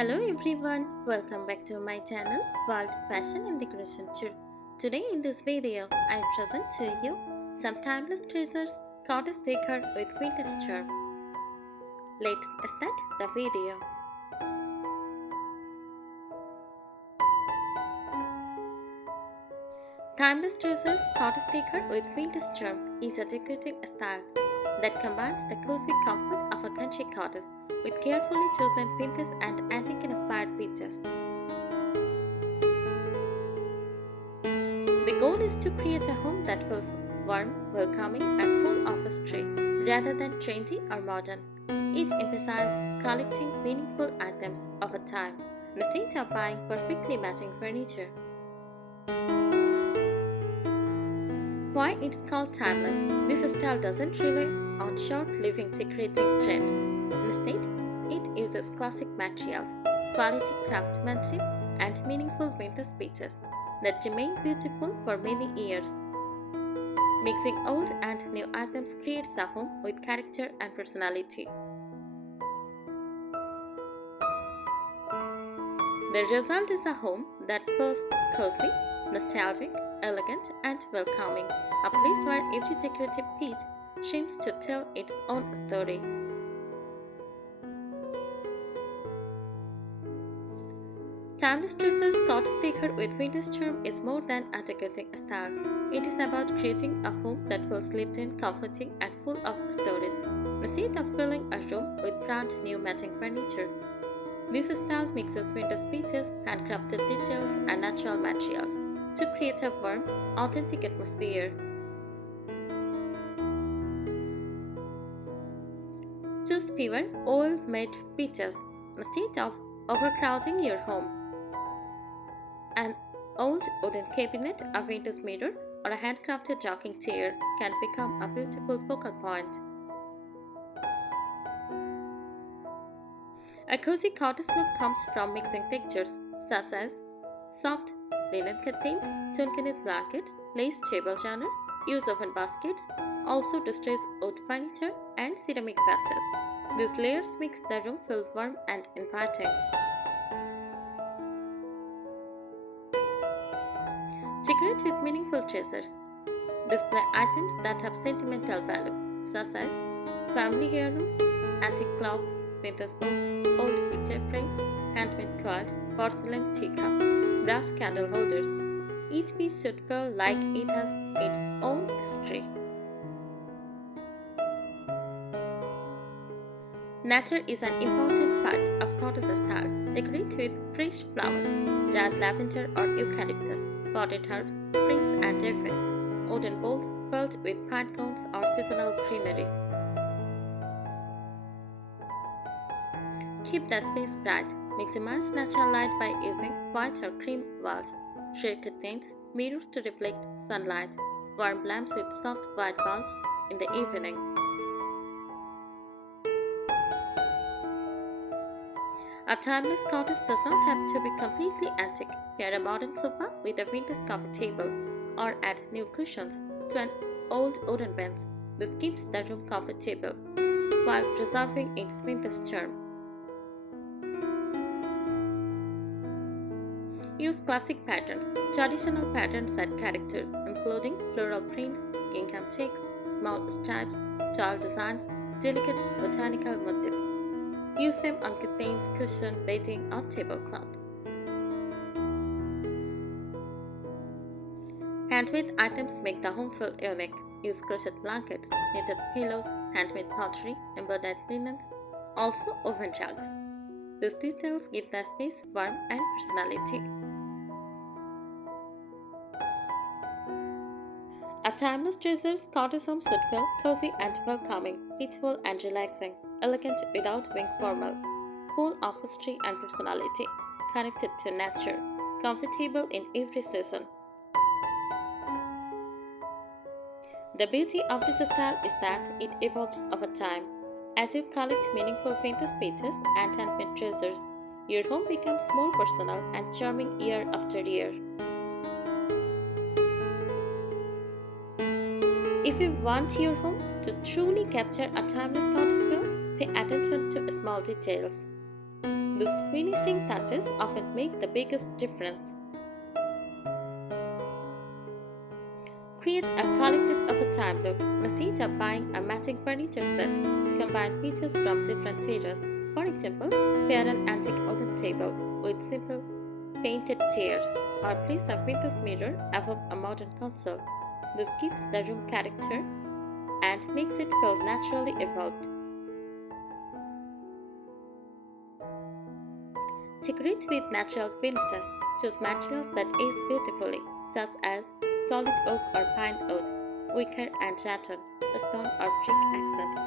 Hello everyone, welcome back to my channel World Fashion and Decoration Tour. Today in this video, I present to you some timeless treasures, cottage decor with vintage charm. Let's start the video. Timeless treasures, cottage decor with vintage charm is a decorative style that combines the cozy comfort of a country cottage with carefully chosen vintage and antique-inspired pieces. The goal is to create a home that feels warm, welcoming, and full of history, rather than trendy or modern. It emphasizes collecting meaningful items of a time instead of buying perfectly matching furniture. Why it's called timeless? This style doesn't rely on short-living decorating trends. Instead, it uses classic materials, quality craftsmanship, and meaningful vintage pieces that remain beautiful for many years. Mixing old and new items creates a home with character and personality. The result is a home that feels cozy, nostalgic, elegant, and welcoming, a place where every decorative piece seems to tell its own story. Timeless Treasures Cottage Decor with vintage charm is more than a decorating style. It is about creating a home that feels lived in, comforting, and full of stories, instead of filling a room with brand new matching furniture. This style mixes vintage pieces, handcrafted details, and natural materials to create a warm, authentic atmosphere. Choose fewer oil-made pieces instead of overcrowding your home. An old wooden cabinet, a vintage mirror, or a handcrafted rocking chair can become a beautiful focal point. A cozy cottage look comes from mixing textures such as soft linen curtains, tune-knit blankets, lace table genre, use oven baskets, also distressed wood furniture, and ceramic vases. These layers makes the room feel warm and inviting. Decorate with meaningful treasures. Display items that have sentimental value, such as family heirlooms, antique clocks, vintage books, old picture frames, handmade coins, porcelain teacups, brass candle holders. Each piece should feel like it has its own history. Nature is an important part of cottage style. Decorate with fresh flowers, dried lavender or eucalyptus, potted herbs, prints, and turfine. Wooden bowls filled with pine cones or seasonal greenery. Keep the space bright. Maximize natural light by using white or cream walls, shade curtains, mirrors to reflect sunlight, warm lamps with soft white bulbs in the evening. A timeless cottage does not have to be completely antique. Pair a modern sofa with a vintage coffee table, or add new cushions to an old wooden bench. This keeps the room comfortable while preserving its vintage charm. Use classic patterns. Traditional patterns add character, including floral prints, gingham checks, small stripes, tall designs, delicate botanical motifs. Use them on curtains, cushion, bedding, or tablecloth. Handmade items make the home feel unique. Use crochet blankets, knitted pillows, handmade pottery, embroidered linens, also woven rugs. These details give the space warmth and personality. A timeless treasure's cottage home should feel cozy and welcoming, peaceful and relaxing, elegant without being formal, full of history and personality, connected to nature, comfortable in every season. The beauty of this style is that it evolves over time. As you collect meaningful vintage pieces and handmade treasures, your home becomes more personal and charming year after year. If you want your home to truly capture a timeless cottage feel, pay attention to small details. These finishing touches often make the biggest difference. Create a collected over time look instead of buying a matching furniture set. Combine features from different eras. For example, pair an antique wooden table with simple painted chairs or place a vintage mirror above a modern console. This gives the room character and makes it feel naturally evolved. Decorate with natural finishes. Choose materials that age beautifully, such as solid oak or pine wood, wicker and rattan, stone or brick accents,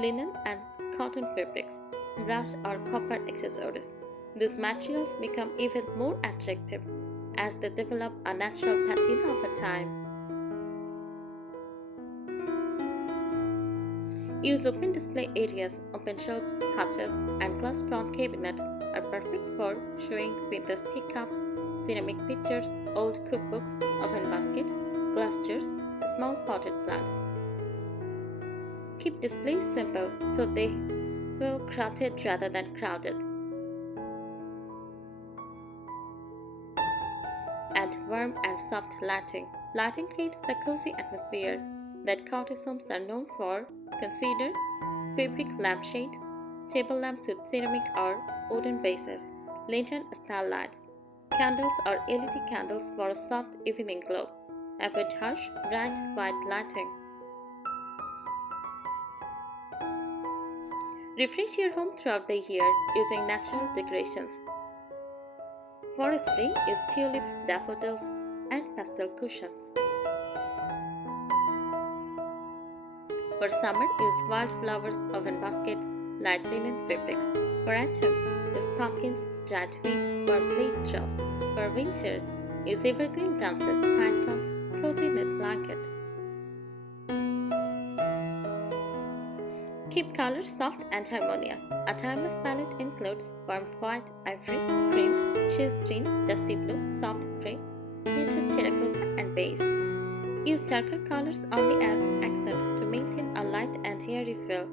linen and cotton fabrics, brass or copper accessories. These materials become even more attractive as they develop a natural patina over time. Use open display areas, open shelves, hatches, and glass front cabinets are perfect for showing vintage teacups, ceramic pitchers, old cookbooks, oven baskets, glass jars, small potted plants. Keep displays simple so they feel crowded rather than crowded. Add warm and soft lighting. Lighting creates the cozy atmosphere that cottage homes are known for. Consider fabric lampshades, table lamps with ceramic or wooden bases, lantern style lights, candles or LED candles for a soft evening glow. Avoid harsh, bright white lighting. Refresh your home throughout the year using natural decorations. For spring, use tulips, daffodils, and pastel cushions. For summer, use wildflowers, oven baskets, light linen fabrics. For autumn, use pumpkins, dried wheat, or plaid straws. For winter, use evergreen branches, pine cones, cozy knit blankets. Keep colors soft and harmonious. A timeless palette includes warm white, ivory, cream, cheese green, dusty blue, soft grey, muted terracotta, and beige. Use darker colors only as accents to maintain a light and airy feel.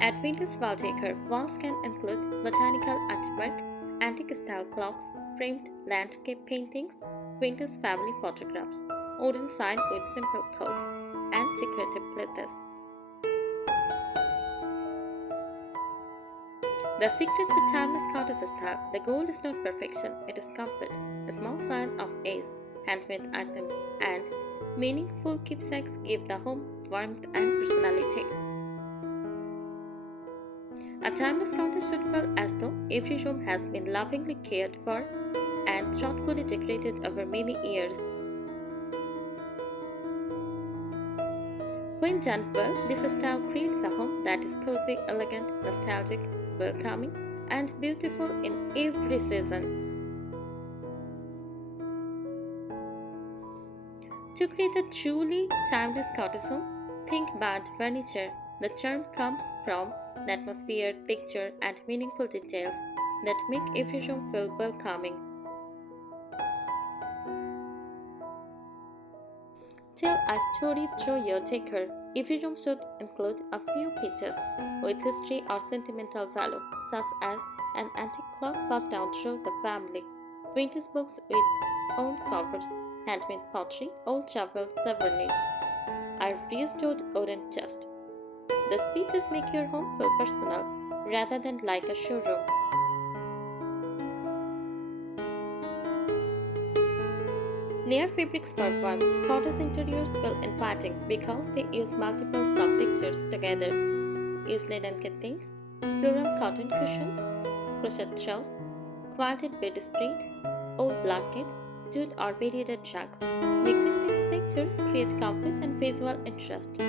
Add vintage wall decor. Walls can include botanical artwork, antique style clocks, framed landscape paintings, vintage family photographs, wooden sign with simple codes, and decorative plates. The secret to timeless cottage style, the goal is not perfection, it is comfort, a small sign of age, handmade items, and meaningful keepsakes give the home warmth and personality. A timeless cottage should feel as though every room has been lovingly cared for and thoughtfully decorated over many years. When done well, this style creates a home that is cozy, elegant, nostalgic, welcoming, and beautiful in every season. To create a truly timeless cottage home, think about furniture. The charm comes from the atmosphere, texture, and meaningful details that make every room feel welcoming. Tell a story through your decor. Every room should include a few pieces with history or sentimental value, such as an antique clock passed down through the family, vintage books with owned covers, handmade pottery, old travel souvenirs, or restored wooden chest. These pieces make your home feel personal rather than like a showroom. Layer fabrics for warmth. Cottage interiors feel inviting because they use multiple soft textures together. Use linen curtains, floral cotton cushions, crochet throws, quilted bed spreads, old blankets, jute or variated rugs. Mixing these textures creates comfort and visual interest.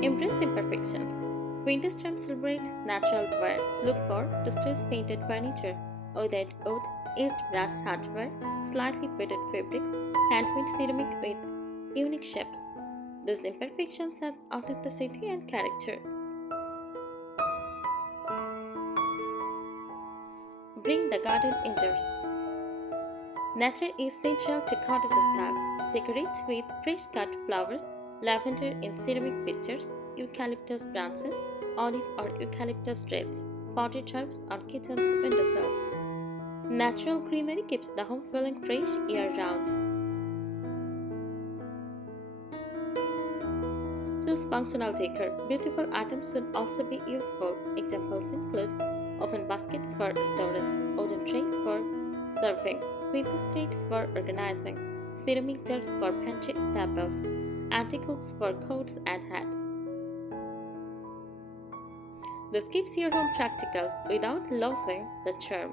Embrace imperfections. Vintage charm celebrates natural wear. Look for distressed painted furniture, ornate wood, aged brass hardware, slightly faded fabrics, handmade ceramic with unique shapes. These imperfections add authenticity and character. Bring the garden indoors. Nature is central to cottage style. Decorate with fresh cut flowers, lavender in ceramic pitchers, eucalyptus branches, olive or eucalyptus threads, potted herbs on kitchen's windowsills. Natural greenery keeps the home feeling fresh year round. Choose functional decor. Beautiful items should also be useful. Examples include open baskets for storage, wooden trays for serving, window screens for organizing, ceramic jars for pantry staples, antique hooks for coats and hats. This keeps your home practical without losing the charm.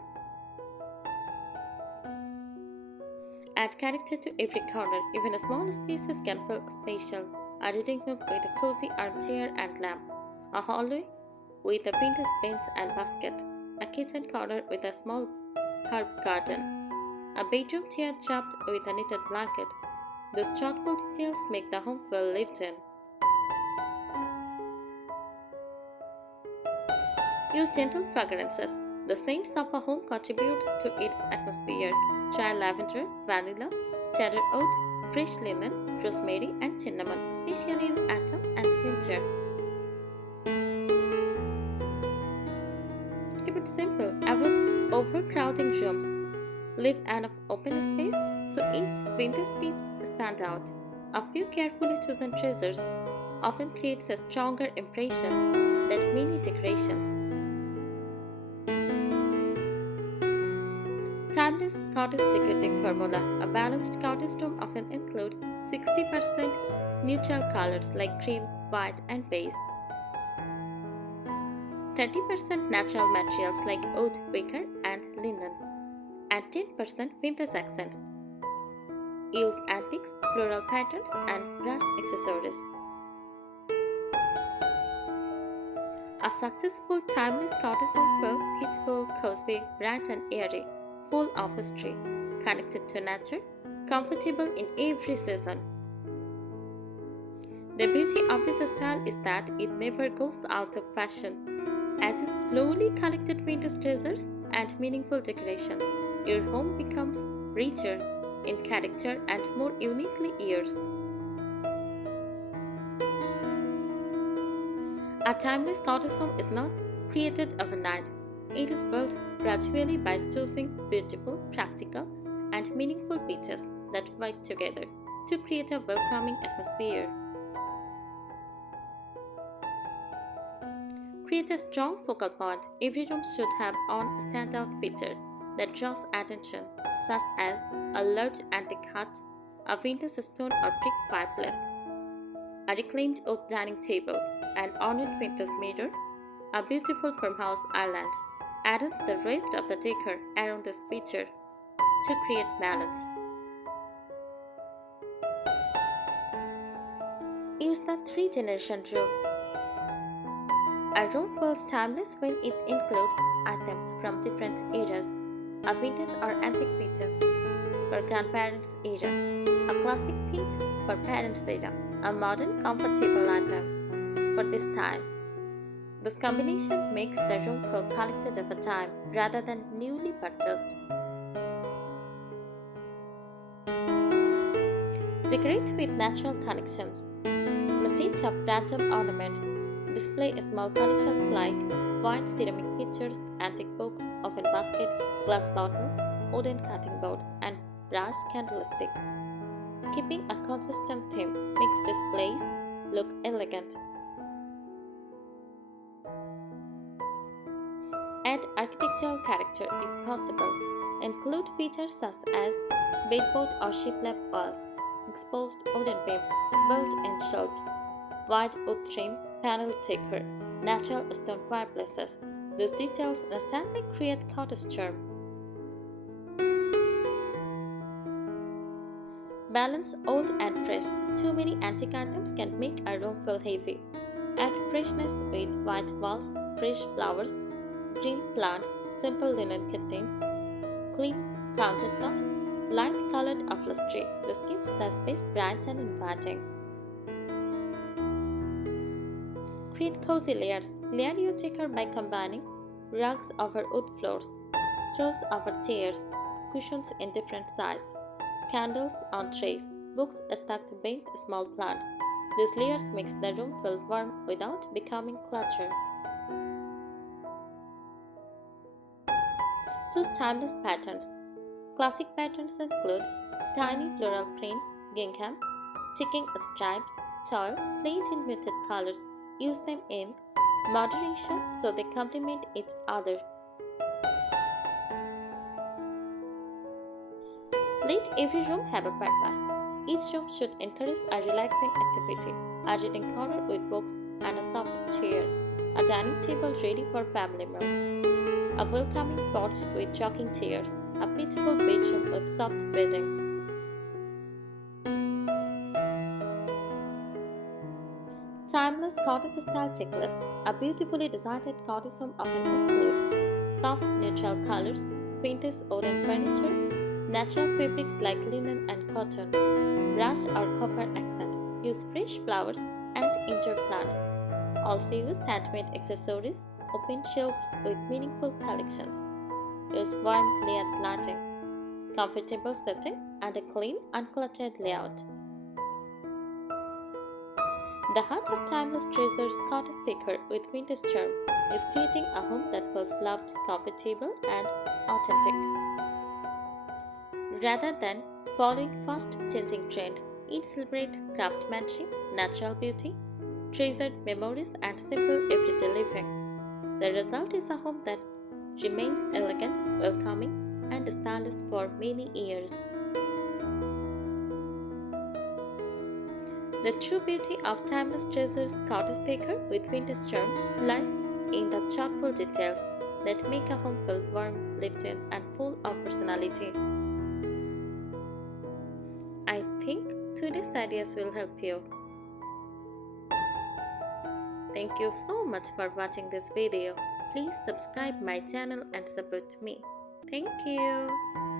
Add character to every corner. Even small spaces can feel special. A reading nook with a cozy armchair and lamp. A hallway with a window bench and basket. A kitchen corner with a small herb garden. A bedroom chair topped with a knitted blanket. These thoughtful details make the home feel lived in. Use gentle fragrances. The scents of a home contributes to its atmosphere. Try lavender, vanilla, cedar oud, fresh linen, rosemary, and cinnamon, especially in autumn and winter. Keep it simple. Avoid overcrowding rooms. Leave enough open space so each window space stands out. A few carefully chosen treasures often creates a stronger impression than many decorations. Timeless cottage decorating formula. A balanced cottage home often includes 60% neutral colors like cream, white, and beige, 30% natural materials like wood, wicker, and linen, and 10% vintage accents. Use antiques, floral patterns, and brass accessories. A successful timeless cottage home feels peaceful, cozy, bright, and airy, full of history, connected to nature, comfortable in every season. The beauty of this style is that it never goes out of fashion. As you slowly collect vintage treasures and meaningful decorations, your home becomes richer in character and more uniquely yours. A timeless cottage home is not created overnight. It is built gradually by choosing beautiful, practical, and meaningful pieces that work together to create a welcoming atmosphere. Create a strong focal point. Every room should have one standout feature that draws attention, such as a large antique hut, a vintage stone or brick fireplace, a reclaimed oak dining table, an ornate vintage mirror, a beautiful farmhouse island. Arrange the rest of the decor around this feature to create balance. Use the 3-generation rule. A room feels timeless when it includes items from different eras, a vintage or antique pieces for grandparents' era, a classic piece for parents' era, a modern comfortable item for this time. This combination makes the room feel collected over time rather than newly purchased. Decorate with natural connections. Instead of random ornaments, display small collections like white ceramic pitchers, antique books, oven baskets, glass bottles, wooden cutting boards, and brass candlesticks. Keeping a consistent theme makes displays look elegant. Add architectural character if possible. Include features such as bedboard or shiplap walls, exposed wooden beams, built-in shelves, wide wood trim, panel decor, natural stone fireplaces. These details instantly create cottage charm. Balance old and fresh. Too many antique items can make a room feel heavy. Add freshness with white walls, fresh flowers, green plants, simple linen curtains, clean countertops, light colored upholstery. This keeps the space bright and inviting. Create cozy layers. Layer your decor by combining rugs over wood floors, throws over chairs, cushions in different sizes, candles on trays, books stacked beneath small plants. These layers makes the room feel warm without becoming clutter. Choose timeless patterns. Classic patterns include tiny floral prints, gingham, ticking stripes, toile, plain in muted colors. Use them in moderation so they complement each other. Let every room have a purpose. Each room should encourage a relaxing activity. A reading corner with books and a soft chair. A dining table ready for family meals. A welcoming porch with rocking chairs. A beautiful bedroom with soft bedding. Timeless cottage style checklist. A beautifully designed cottage home often includes soft neutral colors, vintage wooden furniture, natural fabrics like linen and cotton, brass or copper accents. Use fresh flowers and indoor plants. Also use handmade accessories, open shelves with meaningful collections. Use warm layered lighting, comfortable setting, and a clean, uncluttered layout. The heart of timeless treasures cottage decor with vintage charm is creating a home that feels loved, comfortable, and authentic. Rather than following fast changing trends, it celebrates craftsmanship, natural beauty, treasured memories, and simple everyday living. The result is a home that remains elegant, welcoming, and stylish for many years. The true beauty of timeless treasures cottage decor with vintage charm lies in the thoughtful details that make a home feel warm, lived in, and full of personality. I think today's ideas will help you. Thank you so much for watching this video. Please subscribe my channel and support me. Thank you.